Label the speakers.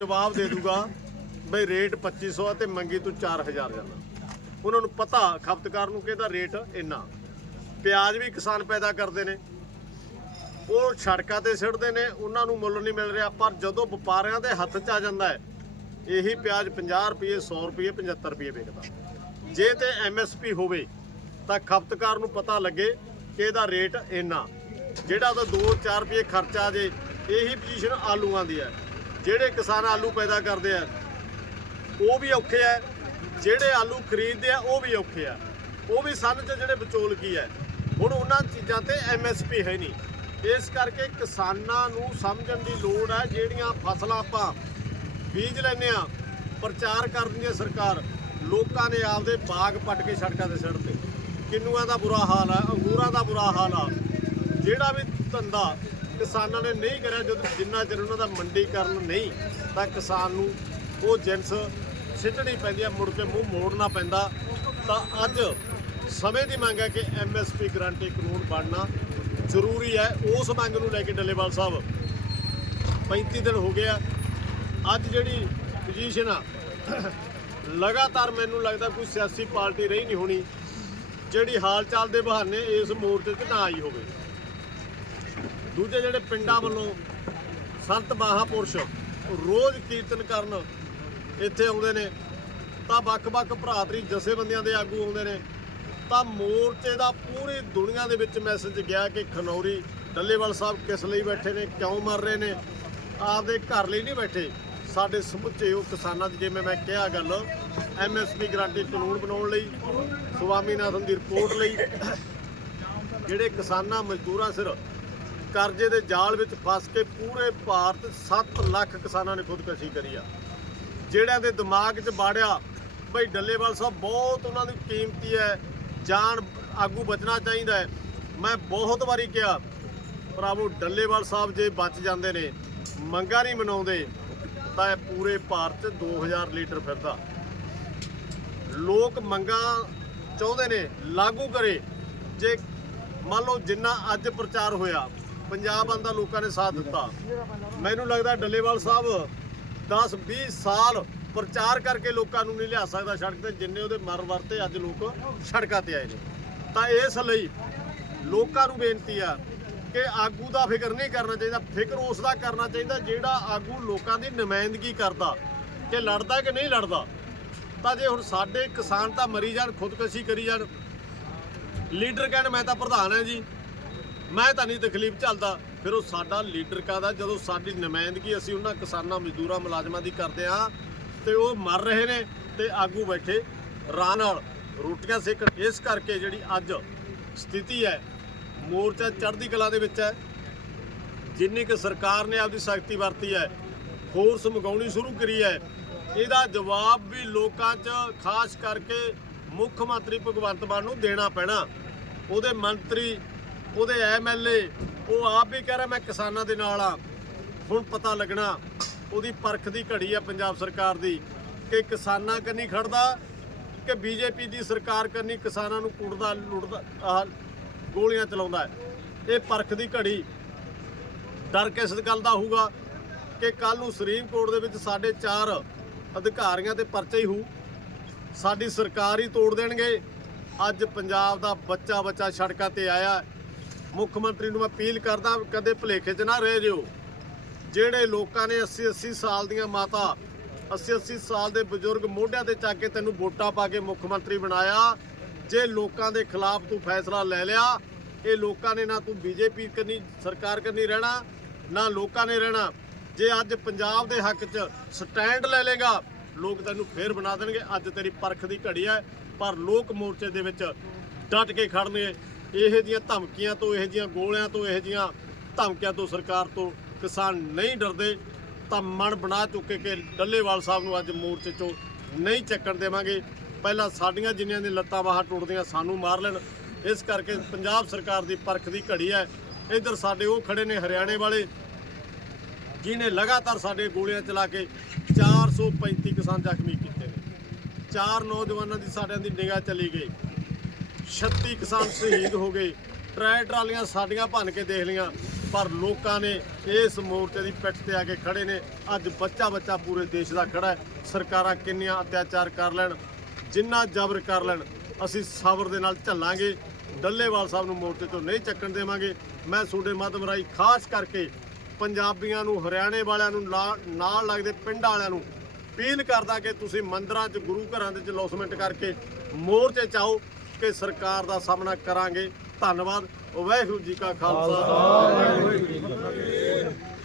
Speaker 1: ਜਵਾਬ ਦੇ ਦੂਗਾ, ਬਈ ਰੇਟ 2500 ਆ ਤੇ ਮੰਗੀ ਤੂੰ 4000 ਜਾਣਾ ਉਹਨਾਂ ਨੂੰ ਪਤਾ, ਖਪਤਕਾਰ ਨੂੰ ਕਿ ਇਹਦਾ ਰੇਟ ਇੰਨਾ। ਪਿਆਜ਼ ਵੀ ਕਿਸਾਨ ਪੈਦਾ ਕਰਦੇ ਨੇ। ਉਹ ਸੜਕਾਂ ਤੇ ਸਿੱਟਦੇ ਨੇ, ਉਹਨਾਂ ਨੂੰ ਮੁੱਲ ਨਹੀਂ ਮਿਲ ਰਿਹਾ, ਪਰ ਜਦੋਂ ਵਪਾਰੀਆਂ ਦੇ ਹੱਥ 'ਚ ਆ ਜਾਂਦਾ ਹੈ, ਇਹੀ ਪਿਆਜ਼ 50 ਰੁਪਏ 100 ਰੁਪਏ 75 ਰੁਪਏ ਵਿਕਦਾ ਜੇ ਤੇ ਐਮਐਸਪੀ ਹੋਵੇ, ਤਾਂ ਖਪਤਕਾਰ ਨੂੰ ਪਤਾ ਲੱਗੇ ਕਿ ਇਹਦਾ ਰੇਟ ਇੰਨਾ। ਜਿਹੜਾ ਉਹਦਾ 2-4 ਰੁਪਏ ਖਰਚਾ ਜੇ, ਇਹੀ ਪੋਜੀਸ਼ਨ ਆਲੂਆਂ ਦੀ ਹੈ। ਜਿਹੜੇ ਕਿਸਾਨ ਆਲੂ ਪੈਦਾ ਕਰਦੇ ਆ, ਉਹ ਵੀ ਔਖੇ ਆ। ਜਿਹੜੇ ਆਲੂ ਖਰੀਦਦੇ ਆ, ਉਹ ਵੀ ਔਖੇ ਆ। ਉਹ ਵੀ ਸਨ ਚ ਜਿਹੜੇ ਵਿਚੋਲਗੀ ਹੈ ਹੁਣ ਉਹਨਾਂ ਚੀਜ਼ਾਂ ਤੇ ਐਮਐਸਪੀ ਹੈ ਨਹੀਂ। ਇਸ ਕਰਕੇ ਕਿਸਾਨਾਂ ਨੂੰ ਸਮਝਣ ਦੀ ਲੋੜ ਹੈ ਜਿਹੜੀਆਂ ਫਸਲਾਂ ਆਪਾਂ ਬੀਜ ਲੈਨੇ ਆ, ਪ੍ਰਚਾਰ ਕਰ ਹੈ ਸਰਕਾਰ, ਲੋਕਾਂ ਨੇ ਆਪਦੇ ਬਾਗ ਪੱਟ ਕੇ ਸੜਕਾਂ ਤੇ। ਸਿੱਟਦੇ ਕਿੰਨੂਆਂ ਦਾ ਬੁਰਾ ਹਾਲ ਆ, ਅੰਗੂਰਾਂ ਦਾ ਬੁਰਾ ਹਾਲ ਆ। ਜਿਹੜਾ ਵੀ ਧੰਦਾ ਕਿਸਾਨਾਂ ਨੇ ਨਹੀਂ ਕਰਿਆ, ਜਦੋਂ ਜਿੰਨਾ ਚਿਰ ਉਹਨਾਂ ਦਾ ਮੰਡੀਕਰਨ ਨਹੀਂ, ਤਾਂ ਕਿਸਾਨ ਨੂੰ ਉਹ ਜਿੰਸ ਸਿੱਟਣੀ ਪੈਂਦੀ ਹੈ ਮੁੜ ਕੇ ਮੂੰਹ ਮੋੜਨਾ ਪੈਂਦਾ। ਤਾਂ ਅੱਜ ਸਮੇਂ ਦੀ ਮੰਗ ਹੈ ਕਿ ਐਮਐਸਪੀ ਗਰੰਟੀ ਕਾਨੂੰਨ ਬਣਨਾ ਜ਼ਰੂਰੀ ਹੈ। ਉਸ ਮੰਗ ਨੂੰ ਲੈ ਕੇ ਡੱਲੇਵਾਲ ਸਾਹਿਬ 35 ਦਿਨ ਹੋ ਗਏ ਆ। ਅੱਜ ਜਿਹੜੀ ਪੋਜੀਸ਼ਨ ਆ, ਲਗਾਤਾਰ ਮੈਨੂੰ ਲੱਗਦਾ ਕੋਈ ਸਿਆਸੀ ਪਾਰਟੀ ਰਹੀ ਨਹੀਂ ਹੋਣੀ, ਜਿਹੜੀ ਹਾਲ ਚਾਲ ਦੇ ਬਹਾਨੇ ਇਸ ਮੋਰਚੇ 'ਤੇ ਨਾ ਆਈ ਹੋਵੇ। ਦੂਜੇ ਜਿਹੜੇ ਪਿੰਡਾਂ ਵੱਲੋਂ ਸੰਤ ਮਹਾਪੁਰਸ਼ ਰੋਜ਼ ਕੀਰਤਨ ਕਰਨ ਇੱਥੇ ਆਉਂਦੇ ਨੇ, ਤਾਂ ਵੱਖ-ਵੱਖ ਭਰਾਤਰੀ ਜਥੇਬੰਦੀਆਂ ਦੇ ਆਗੂ ਆਉਂਦੇ ਨੇ, ਤਾਂ ਮੋਰਚੇ ਦਾ ਪੂਰੀ ਦੁਨੀਆ ਦੇ ਵਿੱਚ ਮੈਸੇਜ ਗਿਆ ਕਿ ਖਨੌਰੀ ਡੱਲੇਵਾਲ ਸਾਹਿਬ ਕਿਸ ਲਈ ਬੈਠੇ ਨੇ, ਕਿਉਂ ਮਰ ਰਹੇ ਨੇ, ਆਪਦੇ ਘਰ ਲਈ ਨਹੀਂ ਬੈਠੇ। ਸਾਡੇ ਸਮੁੱਚੇ ਉਹ ਕਿਸਾਨਾਂ ਦੀ, ਜਿਵੇਂ ਮੈਂ ਕਿਹਾ ਗੱਲ ਐਮਐਸਪੀ ਗਰੰਟੀ ਕਾਨੂੰਨ ਬਣਾਉਣ ਲਈ ਸੁਆਮੀਨਾਥਨ ਦੀ ਰਿਪੋਰਟ ਲਈ, ਜਿਹੜੇ ਕਿਸਾਨਾਂ ਮਜ਼ਦੂਰਾਂ ਸਿਰ ਕਰਜ਼ੇ ਦੇ ਜਾਲ ਵਿੱਚ ਫਸ ਕੇ ਪੂਰੇ ਭਾਰਤ 7 ਲੱਖ ਕਿਸਾਨਾਂ ਨੇ ਖੁਦਕਸ਼ੀ ਕਰੀ ਆ। ਜਿਹੜਿਆਂ ਦੇ ਦਿਮਾਗ 'ਚ ਬਾੜਿਆ, ਬਈ ਡੱਲੇਵਾਲ ਸਾਹਿਬ ਬਹੁਤ ਉਹਨਾਂ ਦੀ ਕੀਮਤੀ ਹੈ, ਜਾਨ ਆਗੂ ਬਚਣਾ ਚਾਹੀਦਾ ਹੈ। ਮੈਂ ਬਹੁਤ ਵਾਰੀ ਕਿਹਾ ਪ੍ਰਭੂ ਡੱਲੇਵਾਲ ਸਾਹਿਬ ਜੇ ਬਚ ਜਾਂਦੇ ਨੇ, ਮੰਗਾ ਨਹੀਂ ਮਨਾਉਂਦੇ, ਤਾਂ ਇਹ ਪੂਰੇ ਭਾਰਤ 'ਚ 2000 ਲੀਟਰ ਫਿਰਦਾ। ਲੋਕ ਮੰਗਾ ਚਾਹੁੰਦੇ ਨੇ, ਲਾਗੂ ਕਰੇ। ਜੇ ਮੰਨ ਲਓ ਜਿੰਨਾ ਅੱਜ ਪ੍ਰਚਾਰ ਹੋਇਆ ਪੰਜਾਬ ਆਂਦਾ ਲੋਕਾਂ ਨੇ ਸਾਥ ਦਿੱਤਾ। ਮੈਨੂੰ ਲੱਗਦਾ ਡੱਲੇਵਾਲ ਸਾਹਿਬ 10 20 ਸਾਲ ਪ੍ਰਚਾਰ ਕਰਕੇ ਲੋਕਾਂ ਨੂੰ ਨਹੀਂ ਲਿਆ ਸਕਦਾ ਸੜਕ ਤੇ, ਜਿੰਨੇ ਉਹਦੇ ਮਰ ਵਰਤੇ ਅੱਜ ਲੋਕ ਸੜਕਾਂ ਤੇ ਆਏ ਨੇ। ਤਾਂ ਇਸ ਲਈ ਲੋਕਾਂ ਨੂੰ ਬੇਨਤੀ ਆ ਕਿ ਆਗੂ ਦਾ ਫਿਕਰ ਨਹੀਂ ਕਰਨਾ ਚਾਹੀਦਾ, ਫਿਕਰ ਉਸ ਦਾ ਕਰਨਾ ਚਾਹੀਦਾ ਜਿਹੜਾ ਆਗੂ ਲੋਕਾਂ ਦੀ ਨੁਮਾਇੰਦਗੀ ਕਰਦਾ, ਕਿ ਲੜਦਾ ਕਿ ਨਹੀਂ ਲੜਦਾ। ਤਾਂ ਜੇ ਹੁਣ ਸਾਡੇ ਕਿਸਾਨ ਤਾਂ ਮਰੀ ਜਾਣ, ਖੁਦਕਸ਼ੀ ਕਰੀ ਜਾਣ। ਲੀਡਰ ਕਹਿਣ, ਮੈਂ ਤਾਂ ਪ੍ਰਧਾਨ ਹਾਂ ਜੀ। ਮੈਂ ਤਾਂ ਨਹੀਂ ਤਕਲੀਫ ਚੱਲਦਾ ਫਿਰ ਉਹ ਸਾਡਾ ਲੀਡਰ ਕਾਦਾ ਜਦੋਂ ਸਾਡੀ ਨੁਮਾਇੰਦਗੀ ਅਸੀਂ ਉਹਨਾਂ ਕਿਸਾਨਾਂ ਮਜ਼ਦੂਰਾਂ ਮੁਲਾਜ਼ਮਾਂ ਦੀ ਕਰਦੇ ਆ ਤੇ ਉਹ ਮਰ ਰਹੇ ਨੇ ਤੇ ਆਗੂ ਬੈਠੇ ਰਾਹ ਨਾਲ। ਰੋਟੀਆਂ ਸੇਕਣ। ਇਸ ਕਰਕੇ ਜਿਹੜੀ ਅੱਜ ਸਥਿਤੀ ਹੈ, ਮੋਰਚਾ ਚੜ੍ਹਦੀ ਕਲਾ ਦੇ ਵਿੱਚ ਹੈ। ਜਿੰਨੀ ਕਿ ਸਰਕਾਰ ਨੇ ਆਪਦੀ ਸ਼ਕਤੀ ਵਰਤੀ ਹੈ ਫੋਰਸ ਮੰਗਾਉਣੀ ਸ਼ੁਰੂ ਕਰੀ ਹੈ, ਇਹਦਾ ਜਵਾਬ ਵੀ ਲੋਕਾਂ 'ਚ ਖਾਸ ਕਰਕੇ ਮੁੱਖ ਮੰਤਰੀ ਭਗਵੰਤ ਮਾਨ ਨੂੰ ਦੇਣਾ ਪੈਣਾ। ਉਹਦੇ ਮੰਤਰੀ ਉਹਦੇ ਐਮਐਲਏ ਉਹ ਆਪ ਵੀ ਕਹਿ ਰਿਹਾ ਮੈਂ ਕਿਸਾਨਾਂ ਦੇ ਨਾਲ ਆ। ਹੁਣ ਪਤਾ ਲੱਗਣਾ, ਉਹਦੀ ਪਰਖ ਦੀ ਘੜੀ ਆ ਪੰਜਾਬ ਸਰਕਾਰ ਦੀ, ਕਿ ਕਿਸਾਨਾਂ ਕੰਨੀ ਖੜਦਾ, ਕਿ ਬੀਜੇਪੀ ਦੀ ਸਰਕਾਰ ਕੰਨੀ ਕਿਸਾਨਾਂ ਨੂੰ ਕੁੱਟਦਾ, ਲੁੱਟਦਾ, ਆਹ ਗੋਲੀਆਂ ਚਲਾਉਂਦਾ ਇਹ ਪਰਖ ਦੀ ਘੜੀ, ਡਰ ਕਿਸ ਗੱਲ ਦਾ ਹੋਊਗਾ ਕਿ ਕੱਲ ਨੂੰ ਸੁਪਰੀਮ ਕੋਰਟ ਦੇ ਵਿੱਚ ਸਾਡੇ ਚਾਰ ਅਧਿਕਾਰੀਆਂ ਤੇ ਪਰਚੇ ਹੀ ਹੋਊ। ਸਾਡੀ ਸਰਕਾਰ ਹੀ ਤੋੜ ਦੇਣਗੇ। ਅੱਜ ਪੰਜਾਬ ਦਾ ਬੱਚਾ ਬੱਚਾ ਸੜਕਾਂ ਤੇ ਆਇਆ। ਮੁੱਖ ਮੰਤਰੀ ਨੂੰ ਅਪੀਲ ਕਰਦਾ ਕਦੇ ਭੁਲੇਖੇ 'ਚ ਨਾ ਰਹਿ ਜਿਓ। ਜਿਹੜੇ ਲੋਕਾਂ ਨੇ 80 80 ਸਾਲ ਦੀਆਂ ਮਾਤਾ 80 80 ਸਾਲ ਦੇ ਬਜ਼ੁਰਗ ਮੋਢਿਆਂ ਤੇ ਚੱਕ ਕੇ ਤੈਨੂੰ ਵੋਟਾਂ ਪਾ ਕੇ ਮੁੱਖ ਮੰਤਰੀ ਬਣਾਇਆ, ਜੇ ਲੋਕਾਂ ਦੇ ਖਿਲਾਫ ਤੂੰ ਫੈਸਲਾ ਲੈ ਲਿਆ, ਇਹ ਲੋਕਾਂ ਨੇ ਨਾ ਤੂੰ ਬੀਜੇਪੀ ਕਰਨੀ, ਸਰਕਾਰ ਕਰਨੀ ਰਹਿਣਾ, ਨਾ ਲੋਕਾਂ ਨੇ ਰਹਿਣਾ। ਜੇ ਅੱਜ ਪੰਜਾਬ ਦੇ ਹੱਕ 'ਚ ਸਟੈਂਡ ਲੈ ਲੇਗਾ ਲੋਕ ਤੈਨੂੰ ਫੇਰ ਬਣਾ ਦੇਣਗੇ। ਅੱਜ ਤੇਰੀ ਪਰਖ ਦੀ ਘੜੀ ਹੈ, ਪਰ ਲੋਕ ਮੋਰਚੇ ਦੇ ਵਿੱਚ ਡਟ ਕੇ ਖੜਨੇ ਇਹੋ ਜੀਆਂ ਧਮਕੀਆਂ ਤੋਂ, ਇਹੋ ਜੀਆਂ ਗੋਲਿਆਂ ਤੋਂ, ਇਹੋ ਜੀਆਂ ਧਮਕੀਆਂ ਤੋਂ ਸਰਕਾਰ ਤੋਂ ਕਿਸਾਨ ਨਹੀਂ ਡਰਦੇ। ਤਾਂ ਮਨ ਬਣਾ ਚੁੱਕੇ ਕਿ ਡੱਲੇਵਾਲ ਸਾਹਿਬ ਨੂੰ ਅੱਜ ਮੋਰਚੇ 'ਚੋਂ ਨਹੀਂ ਚੱਕਣ ਦੇਵਾਂਗੇ। ਪਹਿਲਾਂ ਸਾਡੀਆਂ ਜਿੰਨੀਆਂ ਦੀ ਲੱਤਾਂ ਬਾਹਾਂ ਟੁੱਟਦੀਆਂ ਸਾਨੂੰ ਮਾਰ ਲੈਣ। ਇਸ ਕਰਕੇ ਪੰਜਾਬ ਸਰਕਾਰ ਦੀ ਪਰਖ ਦੀ ਘੜੀ ਹੈ। ਇੱਧਰ ਸਾਡੇ ਉਹ ਖੜੇ ਨੇ ਹਰਿਆਣੇ ਵਾਲੇ ਜਿਨੇ ਲਗਾਤਾਰ ਸਾਡੇ ਗੋਲੀਆਂ ਚਲਾ ਕੇ 435 ਕਿਸਾਨ ਜ਼ਖਮੀ ਕੀਤੇ ਨੇ। ਚਾਰ ਨੌਜਵਾਨਾਂ ਦੀ ਸਾਡਿਆਂ ਦੀ ਨਿਗਾਹ ਚਲੀ ਗਈ। 36 ਕਿਸਾਨ ਸ਼ਹੀਦ ਹੋ ਗਏ। ਟਰੈ ਟਰਾਲੀਆਂ ਸਾਡੀਆਂ ਭੰਨ ਕੇ ਦੇਖ ਲੀਆਂ ਪਰ ਲੋਕਾਂ ਨੇ ਇਸ ਮੋਰਚੇ ਦੀ ਪਿੱਠ ਤੇ ਆ ਕੇ ਖੜੇ ਨੇ। ਅੱਜ ਬੱਚਾ ਬੱਚਾ ਪੂਰੇ ਦੇਸ਼ ਦਾ ਖੜਾ ਹੈ। ਸਰਕਾਰਾਂ ਕਿੰਨੀਆਂ ਅਤਿਆਚਾਰ ਕਰ ਲੈਣ, ਜਿੰਨਾ ਜ਼ਬਰ ਕਰ ਲੈਣ, ਅਸੀਂ ਸਬਰ ਦੇ ਨਾਲ ਝੱਲਾਂਗੇ। ਡੱਲੇਵਾਲ ਸਾਹਿਬ ਨੂੰ ਮੋਰਚੇ ਤੋਂ ਨਹੀਂ ਚੱਕਣ ਦੇਵਾਂਗੇ। ਮੈਂ ਤੁਹਾਡੇ ਮਾਧਮ ਰਾਹੀਂ ਖਾਸ ਕਰਕੇ ਪੰਜਾਬੀਆਂ ਨੂੰ, ਹਰਿਆਣੇ ਵਾਲਿਆਂ ਨੂੰ ਲਾ- ਨਾਲ ਲੱਗਦੇ ਪਿੰਡਾਂ ਵਾਲਿਆਂ ਨੂੰ ਅਪੀਲ ਕਰਦਾ ਕਿ ਤੁਸੀਂ ਮੰਦਰਾਂ 'ਚ, ਗੁਰੂ ਘਰਾਂ ਦੇ 'ਚ ਲੌਸਮੈਂਟ ਕਰਕੇ ਮੋਰਚੇ 'ਚ ਆਓ। ਕਿ ਸਰਕਾਰ ਦਾ ਸਾਹਮਣਾ ਕਰਾਂਗੇ। ਧੰਨਵਾਦ। ਵਾਹਿਗੁਰੂ ਜੀ ਕਾ ਖਾਲਸਾ। ਵਾਹਿਗੁਰੂ ਜੀ ਕੀ ਫਤਿਹ।